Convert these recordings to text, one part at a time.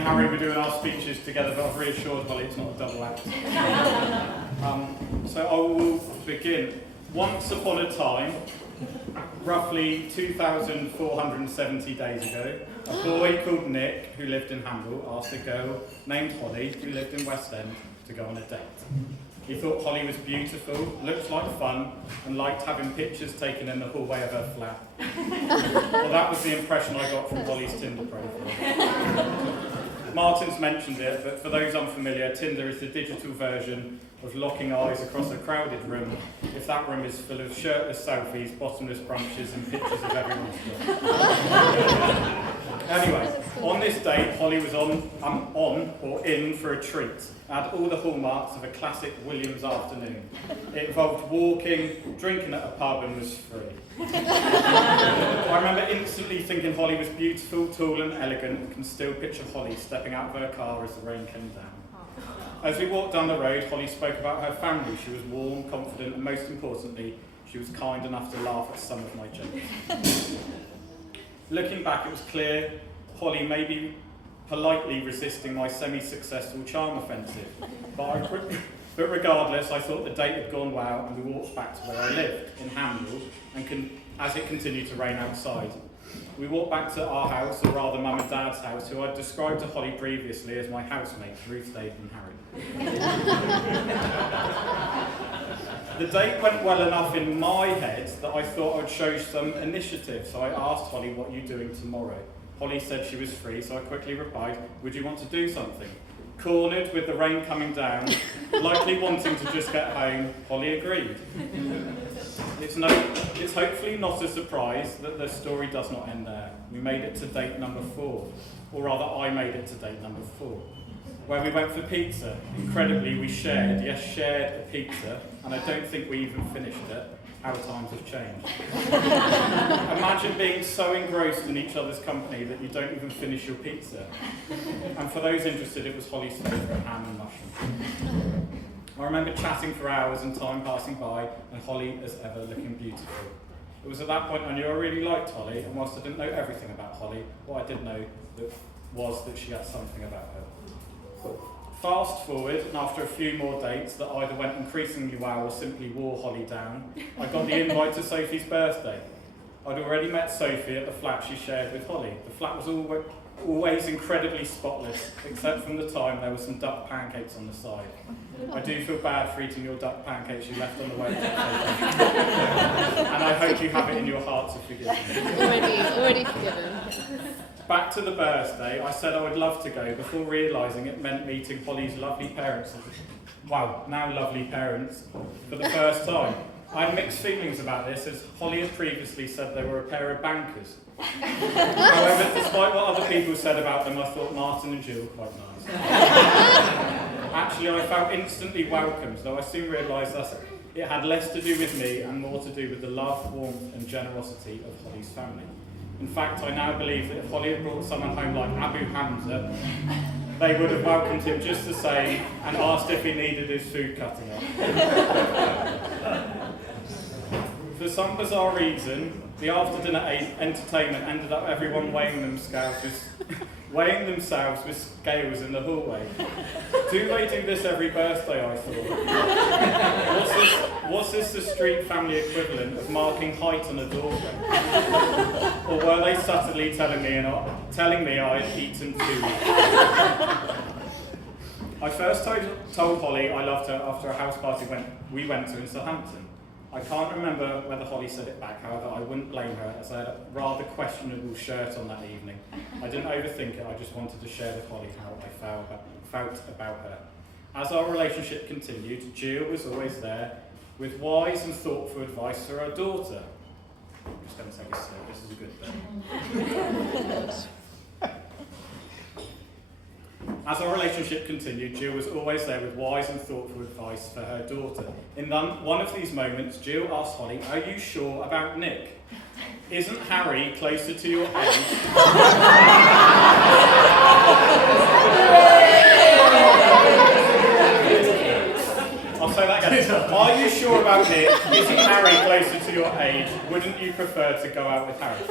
and Harry were doing our speeches together, but I've reassured Holly it's not a double act. So I will begin. Once upon a time, roughly 2,470 days ago, a boy called Nick, who lived in Handel, asked a girl named Holly, who lived in West End, to go on a date. He thought Holly was beautiful, looked like fun, and liked having pictures taken in the hallway of her flat. Well, that was the impression I got from Holly's Tinder profile. Martin's mentioned it, but for those unfamiliar, Tinder is the digital version of locking eyes across a crowded room if that room is full of shirtless selfies, bottomless brunches, and pictures of everyone's job. Anyway, on this date, Holly was on or in for a treat. It had all the hallmarks of a classic Williams afternoon. It involved walking, drinking at a pub, and was free. I remember instantly thinking Holly was beautiful, tall and elegant, and can still picture Holly stepping out of her car as the rain came down. As we walked down the road, Holly spoke about her family. She was warm, confident, and most importantly, she was kind enough to laugh at some of my jokes. Looking back, it was clear Holly may be politely resisting my semi-successful charm offensive, but regardless, I thought the date had gone well, and we walked back to where I lived, in Handel, and as it continued to rain outside. We walked back to our house, or rather Mum and Dad's house, who I'd described to Holly previously as my housemates, Ruth, Dave and Harry. The date went well enough in my head that I thought I'd show some initiative, so I asked Holly, "What are you doing tomorrow?" Holly said she was free, so I quickly replied, "Would you want to do something?" Cornered with the rain coming down, likely wanting to just get home, Holly agreed. It's hopefully not a surprise that the story does not end there. We made it to date number 4, or rather I made it to date number 4, where we went for pizza. Incredibly, we shared a pizza, and I don't think we even finished it. How times have changed. Imagine being so engrossed in each other's company that you don't even finish your pizza. And for those interested, it was Holly's favourite, ham and mushroom. I remember chatting for hours and time passing by, and Holly, as ever, looking beautiful. It was at that point I knew I really liked Holly, and whilst I didn't know everything about Holly, what I did know was that she had something about her. Fast forward, and after a few more dates that either went increasingly well or simply wore Holly down, I got the invite to Sophie's birthday. I'd already met Sophie at the flat she shared with Holly. The flat was always incredibly spotless, except from the time there were some duck pancakes on the side. I do feel bad for eating your duck pancakes you left on the way to and I hope you have it in your heart to forgive me. Already forgiven. Back to the birthday, I said I would love to go before realising it meant meeting Holly's lovely parents, now lovely parents, for the first time. I had mixed feelings about this, as Holly had previously said they were a pair of bankers. However, despite what other people said about them, I thought Martin and Jill were quite nice. Actually, I felt instantly welcomed, though I soon realised that it had less to do with me and more to do with the love, warmth and generosity of Holly's family. In fact, I now believe that if Holly had brought someone home like Abu Hamza, they would have welcomed him just the same and asked if he needed his food cutting up. For some bizarre reason, the after-dinner entertainment ended up everyone weighing themselves with scales in the hallway. Do they do this every birthday, I thought? Was this the street family equivalent of marking height on a doorway? Or were they subtly telling me I had eaten food? I first told Holly I loved her after a house party we went to in Southampton. I can't remember whether Holly said it back, however, I wouldn't blame her, as I had a rather questionable shirt on that evening. I didn't overthink it, I just wanted to share with Holly how I felt about her. As our relationship continued, Jill was always there, with wise and thoughtful advice for her daughter. I'm just going to take a sip, this is a good thing. As our relationship continued, Jill was always there with wise and thoughtful advice for her daughter. In one of these moments, Jill asked Holly, "Are you sure about Nick? Isn't Harry closer to your age?" I'll say that again. "Are you sure about Nick? Isn't Harry closer to your age? Wouldn't you prefer to go out with Harry?"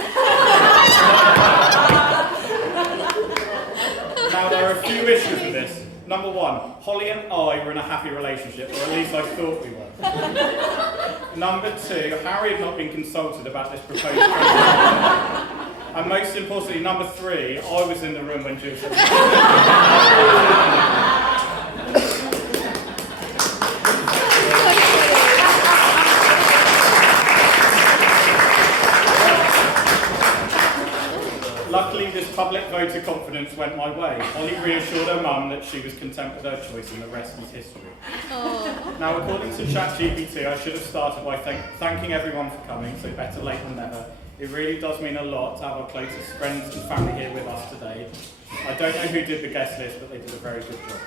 Now, there are a few issues with this. Number one, Holly and I were in a happy relationship, or at least I thought we were. Number two, Harry had not been consulted about this proposed present. And most importantly, number three, I was in the room when Jill said Luckily, this public vote of confidence went my way. Holly reassured her mum that she was content with her choice and the rest was history. Now, according to ChatGPT, I should have started by thanking everyone for coming, so better late than never. It really does mean a lot to have our closest friends and family here with us today. I don't know who did the guest list, but they did a very good job.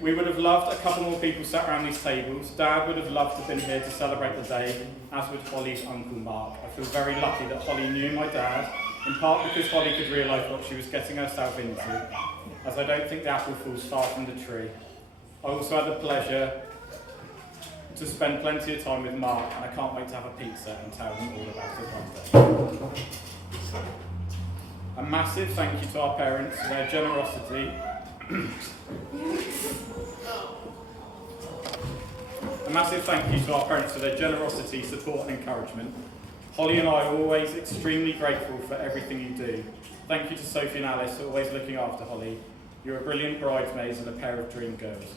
We would have loved a couple more people sat around these tables. Dad would have loved to have been here to celebrate the day, as would Holly's Uncle Mark. I feel very lucky that Holly knew my dad, in part because Holly could realise what she was getting herself into, as I don't think the apple falls far from the tree. I also had the pleasure to spend plenty of time with Mark, and I can't wait to have a pizza and tell him all about it one day. A massive thank you to our parents for their generosity. A massive thank you to our parents for their generosity, support and encouragement. Holly and I are always extremely grateful for everything you do. Thank you to Sophie and Alice for always looking after Holly. You're a brilliant bridesmaids and a pair of dream girls.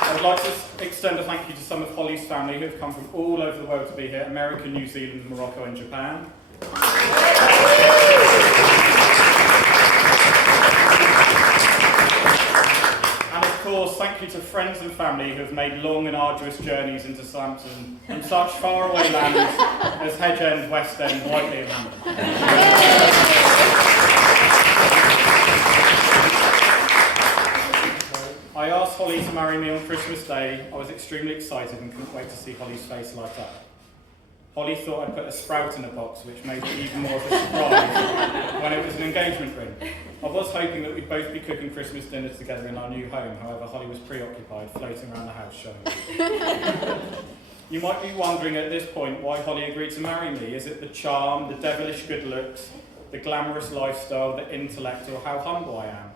I would like to extend a thank you to some of Holly's family who have come from all over the world to be here: America, New Zealand, Morocco and Japan. And of course, thank you to friends and family who have made long and arduous journeys into Southampton and such faraway lands as Hedge End, West End, Whiteley and London. I asked Holly to marry me on Christmas Day. I was extremely excited and couldn't wait to see Holly's face light up. Holly thought I'd put a sprout in a box, which made it even more of a surprise when it was an engagement ring. I was hoping that we'd both be cooking Christmas dinners together in our new home. However, Holly was preoccupied, floating around the house showing. You might be wondering at this point why Holly agreed to marry me. Is it the charm, the devilish good looks, the glamorous lifestyle, the intellect, or how humble I am?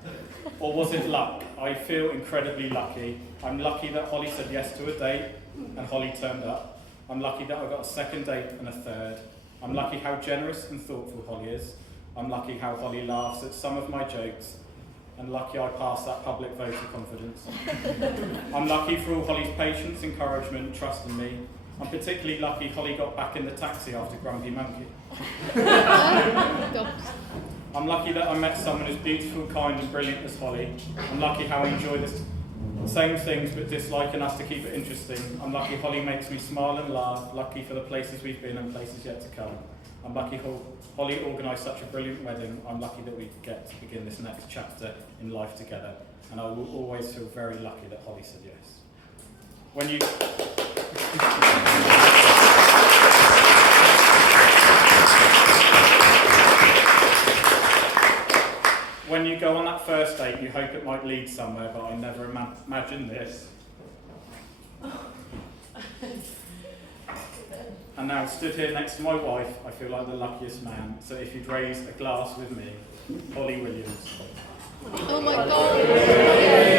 Or was it luck? I feel incredibly lucky. I'm lucky that Holly said yes to a date and Holly turned up. I'm lucky that I got a second date and a third. I'm lucky how generous and thoughtful Holly is. I'm lucky how Holly laughs at some of my jokes. And lucky I passed that public vote of confidence. I'm lucky for all Holly's patience, encouragement, trust in me. I'm particularly lucky Holly got back in the taxi after Grumpy Monkey. I'm lucky that I met someone as beautiful, kind and brilliant as Holly. I'm lucky how I enjoy the same things but dislike enough to keep it interesting. I'm lucky Holly makes me smile and laugh. Lucky for the places we've been and places yet to come. I'm lucky Holly organised such a brilliant wedding. I'm lucky that we get to begin this next chapter in life together. And I will always feel very lucky that Holly said yes. When you go on that first date, you hope it might lead somewhere, but I never imagined this. And now, stood here next to my wife, I feel like the luckiest man. So if you'd raise a glass with me, Holly Williams. Oh my God!